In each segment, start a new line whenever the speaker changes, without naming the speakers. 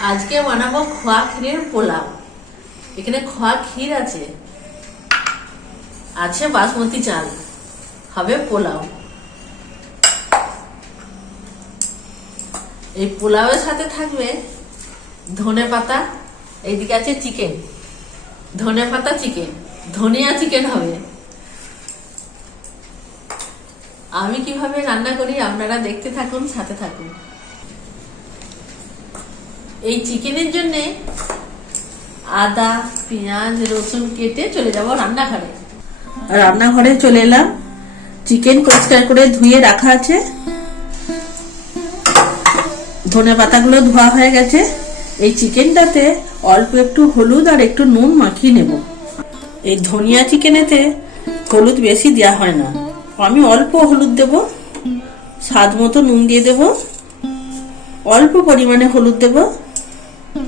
আজকে বানাবো খোয়া ক্ষীরের পোলাও। এখানে খোয়া ক্ষীর আছে। আছে বাসমতি চাল। হবে পোলাও। এই পোলাওয়ের সাথে থাকবে ধনে পাতা, এইদিকে আছে চিকেন। ধনে পাতা চিকেন। ধনিয়া চিকেন হবে। আমি কীভাবে রান্না করি আপনারা দেখতে থাকুন, সাথে থাকুন। এই চিকেনের জন্য আদা, পেঁয়াজ, রসুন কেটে চলে যাব রান্নাঘরে। রান্নাঘরে চলে এলাম। চিকেন পরিষ্কার করে ধুয়ে রাখা আছে। ধনে পাতাগুলো ধোয়া হয়ে গেছে। এই চিকেনটাতে অল্প একটু হলুদ আর একটু নুন মাখিয়ে নেব। এই ধনিয়া চিকেনেতে হলুদ বেশি দেওয়া হয় না। আমি অল্প হলুদ দেব। স্বাদ মতো নুন দিয়ে দেব। অল্প পরিমাণে হলুদ দেব। ধনিয়া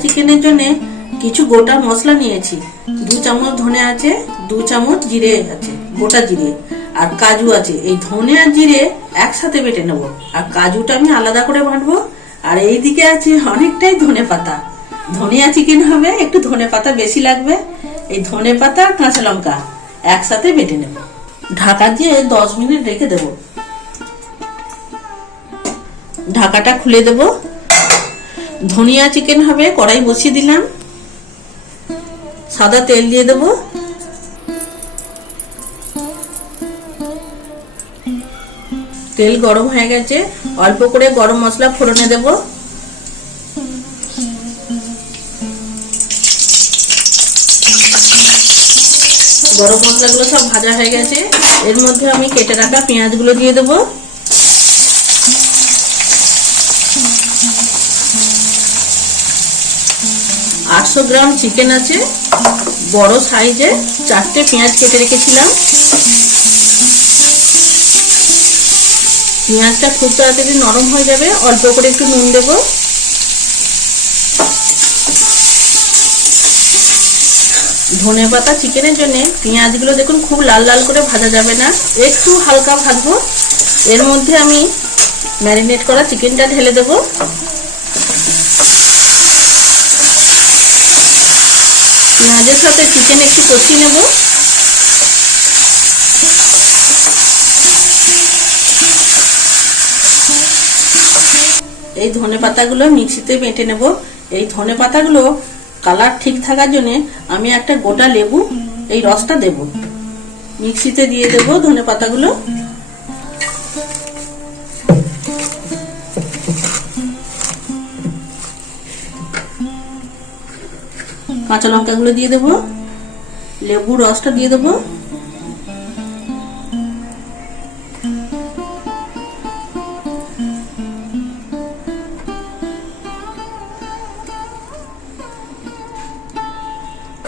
চিকেনের জন্য কিছু গোটা মশলা নিয়েছি। দু চামচ ধনে আছে, দু চামচ জিরে আছে, গোটা জিরে। আর কাজু আছে। এই ধনে আর জিরে একসাথে বেটে নেব। আর কাজুটা আমি আলাদা করে বাটবো। আর এই দিকে আছে অনেকটাই ধনে পাতা। ধনিয়া চিকেন হবে? একটু ধনে পাতা বেশি লাগবে। এই ধনে পাতা, কাঁচা লঙ্কা একসাথে বেটে নেব। ঢাকা দিয়ে দশ মিনিট রেখে দেব। ঢাকাটা খুলে দেবো। ধনিয়া চিকেন হবে, কড়াই বসিয়ে দিলাম। সাদা তেল দিয়ে দেব। তেল গরম হয়ে গেছে। অল্প করে গরম মশলা ফোড়নে দেব। গরম মশলাগুলো সব ভাজা হয়ে গেছে। এর মধ্যে আমি কেটে রাখা পেঁয়াজগুলো দিয়ে দেবো। আটশো গ্রাম চিকেন আছে। বড় সাইজে চারটে পেঁয়াজ কেটে রেখেছিলাম। পেঁয়াজটা খুব তাড়াতাড়ি নরম হয়ে যাবে। অল্প করে একটু নুন দেব। ধনে পাতা চিকেনের জন্য পেঁয়াজগুলো দেখুন খুব লাল লাল করে ভাজা যাবে না। একটু হালকা ভাজবো। এর মধ্যে আমি ম্যারিনেট করা চিকেনটা ঢেলে দেবো। পেঁয়াজের সাথে চিকেন একটু কষিয়ে নেব। এই ধনে পাতাগুলো মিক্সিতে বেটে নেব। এই ধনে পাতাগুলো কালার ঠিক থাকার জন্য আমি একটা গোটা লেবু এই রসটা দেব। মিক্সিতে দিয়ে দেব ধনে পাতাগুলো। কাঁচা লঙ্কাগুলো দিয়ে দেবো। লেবু রসটা দিয়ে দেবো।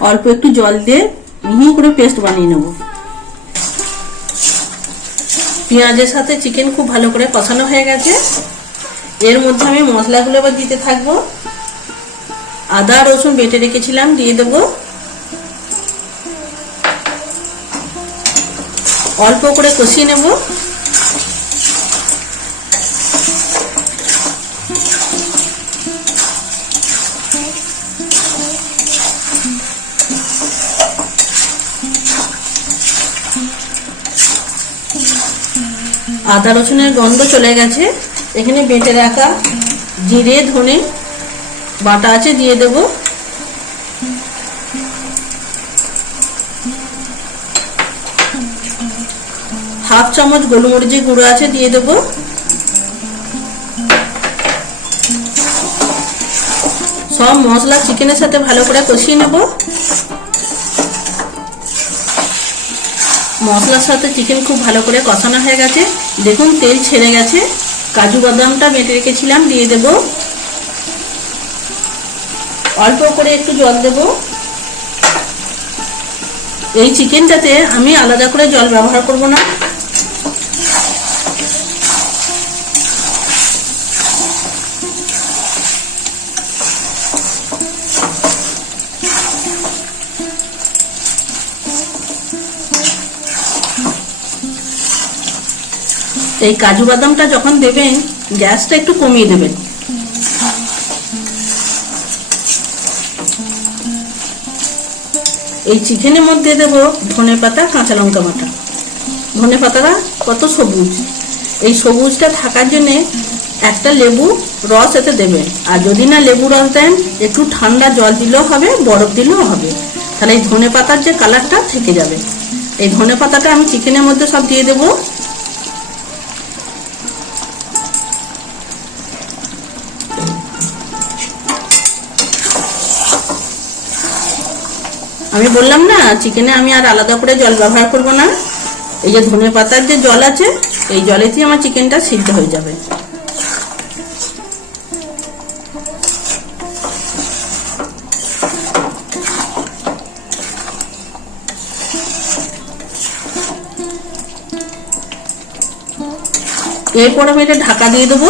অল্প একটু জল দিয়ে মিহি করে পেস্ট বানিয়ে নেব। পেঁয়াজের সাথে চিকেন খুব ভালো করে কষানো হয়ে গেছে। এর মধ্যে আমি মশলাগুলো এবার দিতে থাকব। আদা, রসুন বেটে রেখেছিলাম, দিয়ে দেব। অল্প করে কষিয়ে নেব। আদা রসুনের গন্ধ চলে গেছে। এখানে বেটে রাখা জিরে, ধনে বাটা আছে, দিয়ে দেব। হাফ চামচ গোলমরিচের গুঁড়ো আছে, দিয়ে দেব। সব মশলা চিকেনের সাথে ভালো করে কষিয়ে নেব। মশলার সাথে চিকেন খুব ভালো করে কষানো হয়ে গেছে। দেখুন, তেল ছেড়ে গেছে। কাজু বাদামটা মেটে রেখেছিলাম, দিয়ে দেব। অল্প করে একটু জল দেব। এই চিকেনটাতে আমি আলাদা করে জল ব্যবহার করব না। এই কাজু বাদামটা যখন দেবেন, গ্যাসটা একটু কমিয়ে দেবেন। এই চিকেনের মধ্যে দেব ধনে পাতা, কাঁচা লঙ্কা বাটা। ধনে পাতাটা কত সবুজ। এই সবুজটা থাকার জন্যে একটা লেবু রস এতে দেবেন। আর যদি না লেবু রস দেন, একটু ঠান্ডা জল দিলেও হবে, বরফ দিলেও হবে। তাহলে এই ধনে পাতার যে কালারটা থেকে যাবে। এই ধনে পাতাটা আমি চিকেনের মধ্যে সব দিয়ে দেবো। বললাম না, চিকেনে আমি আর আলাদা করে জল ব্যবহার করব না। এই যে ধনে পাতার যে জল আছে, এই জলেতেই আমার চিকেনটা সিদ্ধ হয়ে যাবে। এরপর আমি এটা ঢাকা দিয়ে দেবো।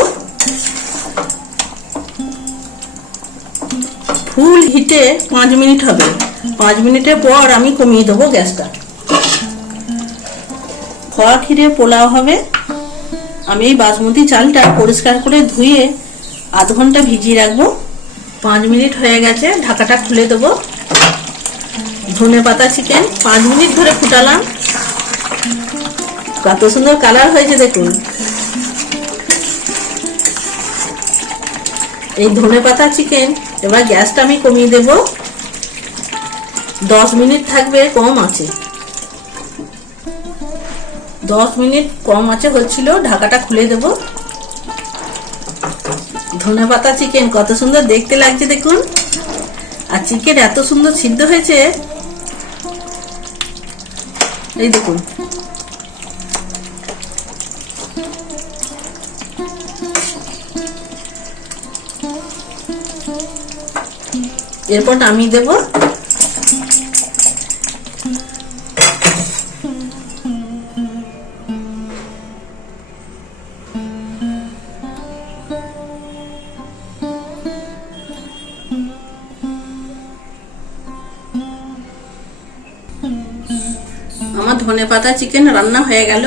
ফুল হিটে পাঁচ মিনিট হবে। পাঁচ মিনিটের পর আমি কমিয়ে দেবো গ্যাসটা। খোয়া ক্ষীরে পোলাও হবে। আমি এই বাসমতি চালটা পরিষ্কার করে ধুয়ে আধ ঘণ্টা ভিজিয়ে রাখব। পাঁচ মিনিট হয়ে গেছে, ঢাকাটা খুলে দেবো। ধনে পাতা চিকেন, পাঁচ মিনিট ধরে ফুটালাম। কত সুন্দর কালার হয়েছে দেখুন। এই ধনে পাতা চিকেন, এবার গ্যাসটা আমি কমিয়ে দেব। দশ মিনিট থাকবে, কম আছে। দশ মিনিট কম আছে হচ্ছিল ঢাকাটা খুলে দেব। ধনে পাতা চিকেন কত সুন্দর দেখতে লাগছে দেখুন। আর চিকেন এত সুন্দর সিদ্ধ হয়েছে। এই দেখুন। এরপর নামিয়ে দেব। পাতা চিকেন রান্না হয়ে গেল।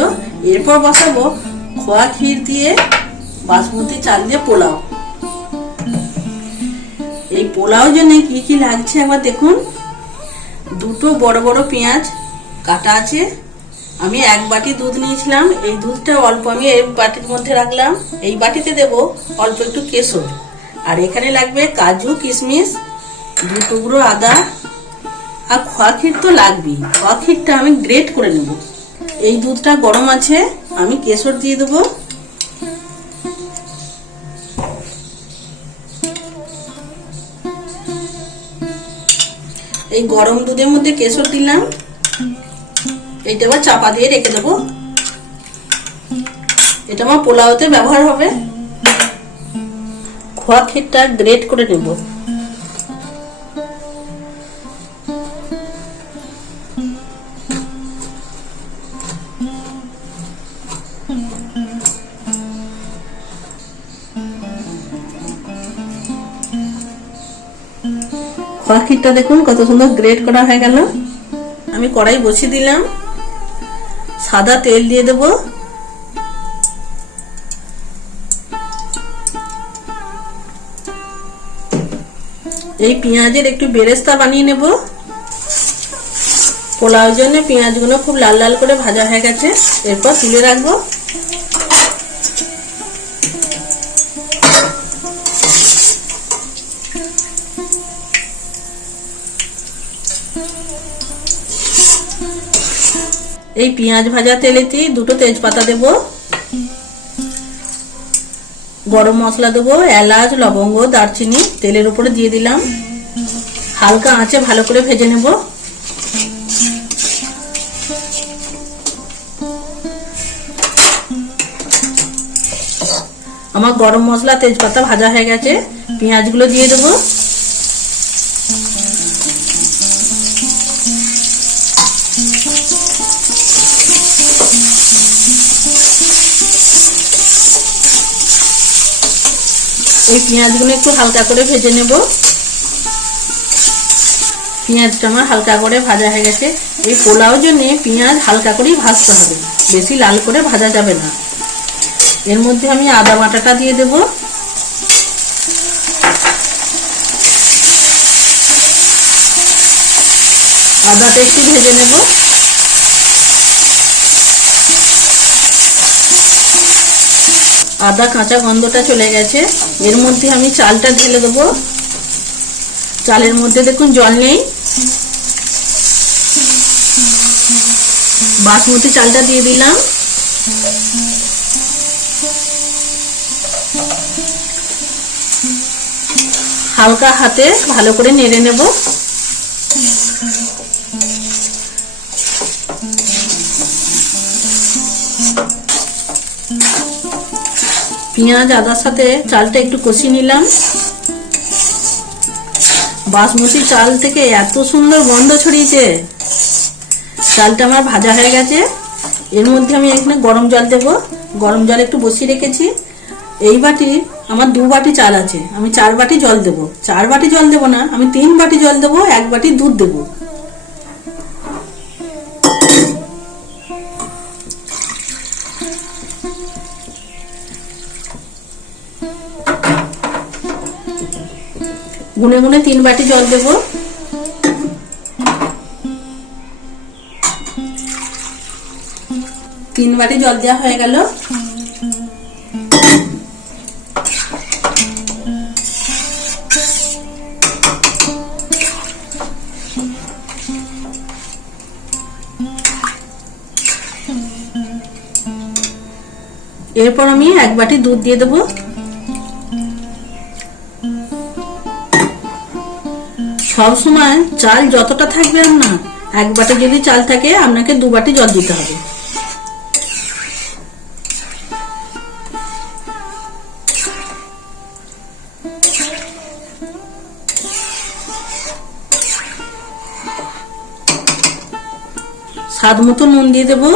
এরপর বসাবো খোয়া ক্ষীর দিয়ে বাসমতি চাল দিয়ে পোলাও। এই পোলাও জন্য কি কি লাগছে একবার দেখুন। দুটো বড় বড় পেঁয়াজ কাটা আছে। আমি এক বাটি দুধ নিয়েছিলাম। এই দুধটা অল্প আমি এই বাটির মধ্যে রাখলাম। এই বাটিতে দেব অল্প একটু কেশর। আর এখানে লাগবে কাজু, কিশমিশ, দু টুকরো আদা। আর খোয়া ক্ষীর তো লাগবেই। খোয়া ক্ষীরটা আমি গ্রেট করে নেব। এই দুধটা গরম আছে, আমি কেশর দিয়ে দেবো। এই গরম দুধের মধ্যে কেশর দিলাম। এইটা আবার চাপা দিয়ে রেখে দেবো। এটা আমার পোলাওতে ব্যবহার হবে। খোয়া ক্ষীরটা গ্রেট করে নেব। ক্ষীরটা দেখুন, কত সুন্দর গ্রেট করা হয়ে গেল। আমি কড়াই বসিয়ে দিলাম। সাদা তেল দিয়ে দেব। এই পেঁয়াজের একটু বেরেস্তা বানিয়ে নেব। পোলাওর জন্য পেঁয়াজগুলো খুব লাল লাল করে ভাজা হয়ে গেছে। এরপর তুলে রাখব। এই পেঁয়াজ ভাজা তেলেতেই দুটো তেজপাতা দেব, গরম মশলা দেবো, এলাচ, লবঙ্গ, দারচিনি, তেলের উপরে দিয়ে দিলাম। হালকা আঁচে ভালো করে ভেজে নেব। আমার গরম মশলা তেজপাতা ভাজা হয়ে গেছে, পেঁয়াজগুলো দিয়ে দেবো। এই পেঁয়াজগুলো একটু হালকা করে ভেজে নেব। পেঁয়াজটা আমার হালকা করে ভাজা হয়ে গেছে। এই পোলাও জন্যে পেঁয়াজ হালকা করেই ভাজতে হবে। বেশি লাল করে ভাজা যাবে না। এর মধ্যে আমি আদা বাটাটা দিয়ে দেব। আদাটা একটু ভেজে নেব। আদা কাঁচা গন্ধটা চলে গেছে। এর মধ্যে আমি চালটা ঢেলে দেবো। চালের মধ্যে দেখুন জল নেই। বাসমতি চালটা দিয়ে দিলাম। হালকা হাতে ভালো করে নেড়ে নেব। পেঁয়াজ, আদার সাথে চালটা একটু কষিয়ে নিলাম। বাসমতি চাল থেকে এত সুন্দর গন্ধ ছড়িয়েছে। চালটা আমার ভাজা হয়ে গেছে। এর মধ্যে আমি এখানে গরম জল দেব। গরম জল একটু বসিয়ে রেখেছি। এই বাটি, আমার দু বাটি চাল আছে। আমি চার বাটি জল দেব। চার বাটি জল দেব না, আমি তিন বাটি জল দেব, এক বাটি দুধ দেব। গুনে গুনে তিন বাটি জল দেব। তিন বাটি জল দেওয়া হয়ে গেল। এরপর আমি এক বাটি দুধ দিয়ে দেবো। সব সময় চাল যতটা থাকবে না এক বাটি যদি চাল থাকে, আপনাকে দু বাটি জল দিতে হবে। স্বাদ মতো নুন দিয়ে দেবো।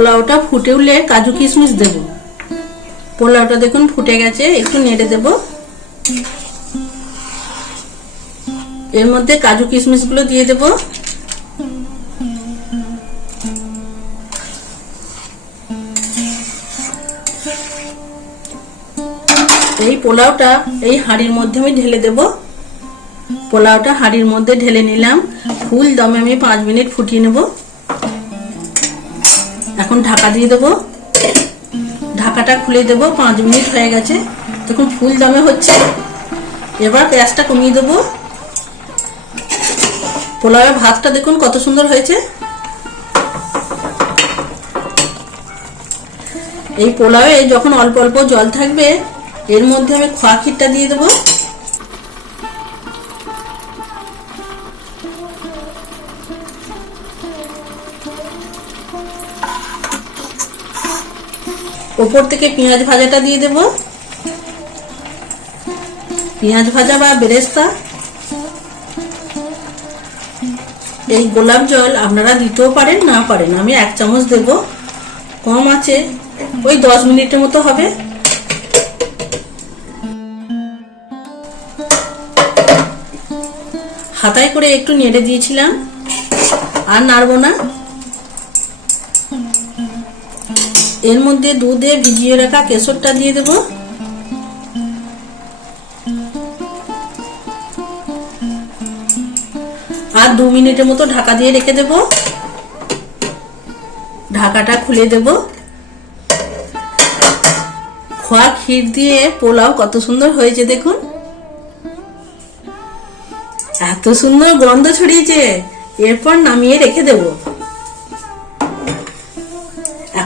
পোলাওটা ফুটে উঠলে কাজু কিশমিশ দেব। পোলাওটা দেখুন ফুটে গেছে, একটু নেড়ে দেব। এর মধ্যে কাজু কিশমিশগুলো দিয়ে দেব। এই পোলাওটা এই হাঁড়ির মধ্যে আমি ঢেলে দেব। পোলাওটা হাঁড়ির মধ্যে ঢেলে নিলাম। ফুল দমে আমি পাঁচ মিনিট ফুটিয়ে নেব। এখন ঢাকা দিয়ে দেবো। ঢাকাটা খুলে দেবো, পাঁচ মিনিট হয়ে গেছে। দেখুন, ফুল দমে হচ্ছে। এবার পেঁয়াজটা কমিয়ে দেবো। পোলাওয়ের ভাতটা দেখুন কত সুন্দর হয়েছে। এই পোলাওয়ে যখন অল্প অল্প জল থাকবে, এর মধ্যে আমি খোয়া ক্ষীরটা দিয়ে দেবো। ওপর থেকে পেঁয়াজ ভাজাটা দিয়ে দেব। পেঁয়াজ ভাজা বা বেরেস্তা। এই গোলাপ জল আপনারা দিতেও পারেন, না পারেন, আমি এক চামচ দেব। কম আছে, ওই দশ মিনিটের মতো হবে। হাতায় করে একটু নেড়ে দিয়েছিলাম, আর নাড়বো না। এর মধ্যে দুধে ভিজিয়ে রাখা কেশরটা দিয়ে দেব। আর দু মিনিটের মতো ঢাকা দিয়ে রেখে দেব। ঢাকাটা খুলে দেব। খোয়া ক্ষীর দিয়ে পোলাও কত সুন্দর হয়েছে দেখুন। এত সুন্দর গন্ধ ছড়িয়েছে। এরপর নামিয়ে রেখে দেবো।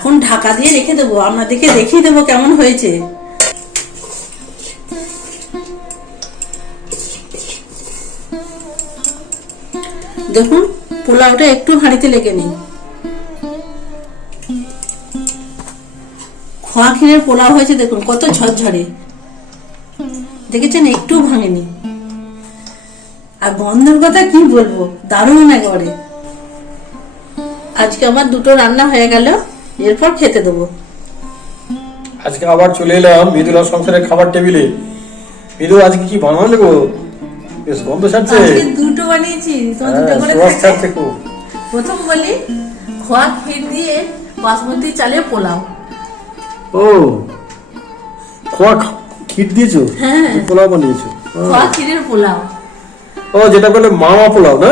এখন ঢাকা দিয়ে রেখে দেবো। আপনাদেরকে দেখিয়ে দেবো কেমন হয়েছে। দেখুন, পোলাওটা একটু হাঁড়িতে লেগে নেই। খোয়া ক্ষীরের পোলাও হয়েছে, দেখুন, কত ঝরঝরে। দেখেছেন, একটু ভাঙেনি। আর গন্ধের কথা কি বলব? দারুণ একবারে। আজকে আমার দুটো রান্না হয়ে গেল। এরপর খেতে দেবো।
আজকে আবার চলে এলাম মৃদুলা সংসারের খাবার টেবিলে। মৃদু আজকে কি বানানো গো বেশ গন্ধ ছাড়ছে।
আজকে দুটো বানিয়েছি তোমার
হ্যাঁ,
দুটো করে
সুবাস
থাকে।
ছাড়ছে খুব।
প্রথম বলি খোয়া ক্ষীর দিয়ে বাসমতি চালে পোলাও।
ও খোয়া ক্ষীর দিয়েছ?
হ্যাঁ।
পোলাও বানিয়েছো?
খোয়া ক্ষীরের পোলাও।
ও যেটা বলে মামা পোলাও না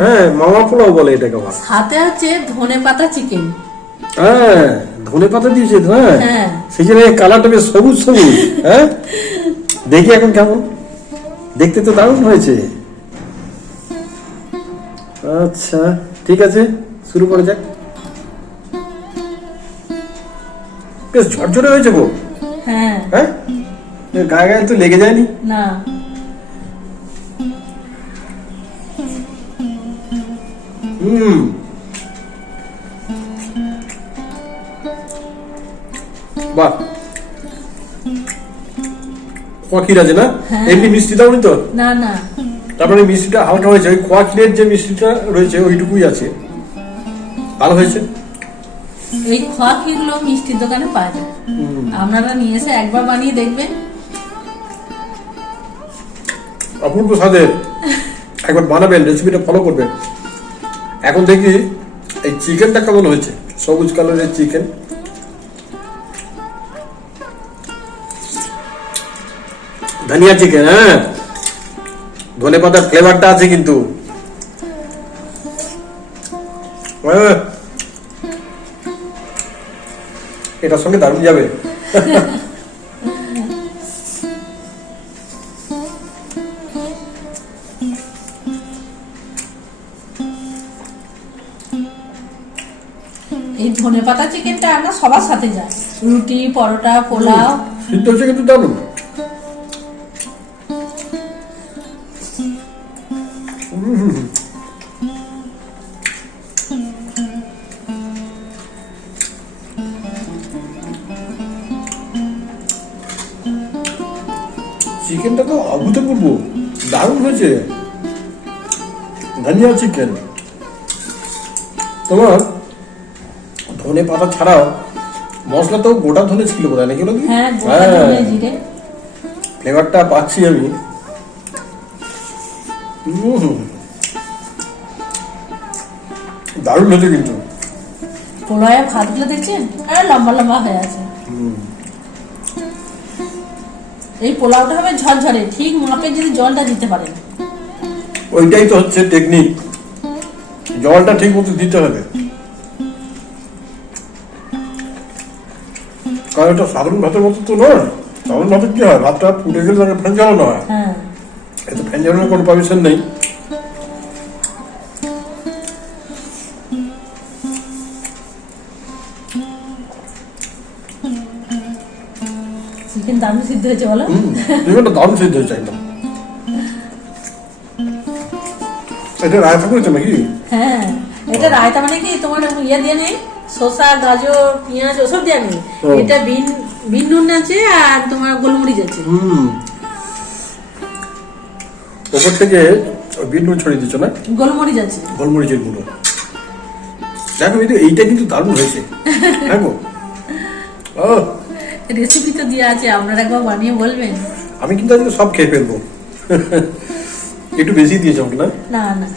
হ্যাঁ। মামা পোলাও বলে এটাকে
সাথে হচ্ছে ধনে পাতা চিকেন।
হ্যাঁ ধনে পাতা দিয়েছে তো, হ্যাঁ।
হ্যাঁ।
সেই জন্য কালারটা বেশ সবুজ সবুজ হ্যাঁ। দেখি এখন কেমন। দেখতে তো দারুণ হয়েছে। আচ্ছা ঠিক আছে শুরু করা যাক। বেশ ঝরঝরে হয়েছে গো।
হ্যাঁ।
হ্যাঁ? গায়ে গায়ে তো লেগে যায়নি।
না।
হুম। বাহ। খোয়া ক্ষীর আছে না?
হ্যাঁ।
এমনি মিষ্টি দাওনি তো?
না না।
তারপরে মিষ্টিটা হালকা হয়েছে। ওই খোয়া ক্ষীরের যে মিষ্টিটা রয়েছে ওইটুকুই আছে। ভালো হয়েছে?
এই খোয়া ক্ষীরগুলো মিষ্টির দোকানে পাওয়া যায়। আপনারা নিয়ে এসে একবার বানিয়ে দেখবেন।
অপূর্ব স্বাদের। একবার বানাবেন রেসিপিটা ফলো করবেন। এখন দেখি এই চিকেনটা কেমন হয়েছে? সবুজ কালারের চিকেন ধনিয়া চিকেন হ্যাঁ? ধনে পাতার ফ্লেভারটা আছে কিন্তু। এটার সঙ্গে দারুণ যাবে।
এই ধনে পাতা চিকেনটা আমরা সবার সাথে যায় রুটি পরোটা পোলাও।
সিদ্ধ হচ্ছে কিন্তু দারুণ। ধনিয়া চিকেন তোমার ধনে পাতা ছাড়াও মশলা তো গোটা ধনে ছিল বোধ হয় নাকি বলো
হ্যাঁ জিরে।
ফ্লেভারটা পাচ্ছি আমি। দারুণ হয়েছে কিন্তু।
পোলাওয়ের ভাতগুলো দেখছেন আর লম্বা লম্বা হয়ে আছে। এই পোলাওটা হবে ঝরঝরে ঠিক মাপে যদি জলটা দিতে পারেন।
ওইটাই তো হচ্ছে টেকনিক জলটা ঠিক মতো দিতে হবে। কারণ এটা সাধারণ ভাতের মতো তো নয়। সাধারণ ভাতে কি হয়? ভাতটা ফুটে গেলে তাকে ফ্যান জ্বালানো হয়।
হ্যাঁ।
এত ফ্যান জ্বালানোর কোনো পারমিশন নেই।
চিকেন দারুণ সিদ্ধ হয়েছে বলো।
চিকেনটা দারুণ সিদ্ধ হয়েছে একদম। এটা রায়তা করেছে নাকি?
হ্যাঁ এটা রায়তা মানে কি তোমার ইয়ে দিয়ে নেই? শসা গাজর পেঁয়াজ ওসব দেওয়া নেই? এটা বিন বিন নুন আছে আর তোমার গোলমরিচ আছে।
হুম। ওপর থেকে বিট নুন ছড়িয়ে দিচ্ছ না?
গোলমরিচ আছে।
গোলমরিচের গুঁড়ো। দেখো কিন্তু এইটা কিন্তু দারুণ হয়েছে। দেখো। ও।
রেসিপি তো দেওয়া আছে আপনারা একবার বানিয়ে বলবেন।
আমি কিন্তু আজকে সব খেয়ে ফেলব। একটু বেশি দিয়েছ আমাকে না?
না না।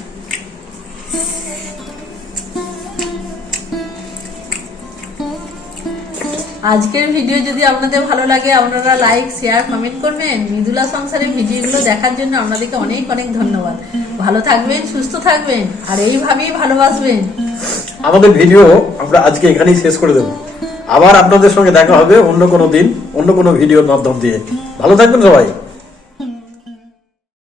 আজকের ভিডিও যদি আপনাদের ভালো লাগে আপনারা লাইক শেয়ার কমেন্ট করবেন। মৃদুলা সংসারের ভিডিওগুলো দেখার জন্য আপনাদেরকে অনেক অনেক ধন্যবাদ। ভালো থাকবেন সুস্থ থাকবেন আর এইভাবেই ভালোবাসবেন।
আমাদের ভিডিও আমরা আজকে এখানেই শেষ করে দেবো। আবার আপনাদের সঙ্গে দেখা হবে অন্য কোনো দিন অন্য কোনো ভিডিওর মাধ্যম দিয়ে। ভালো থাকবেন সবাই।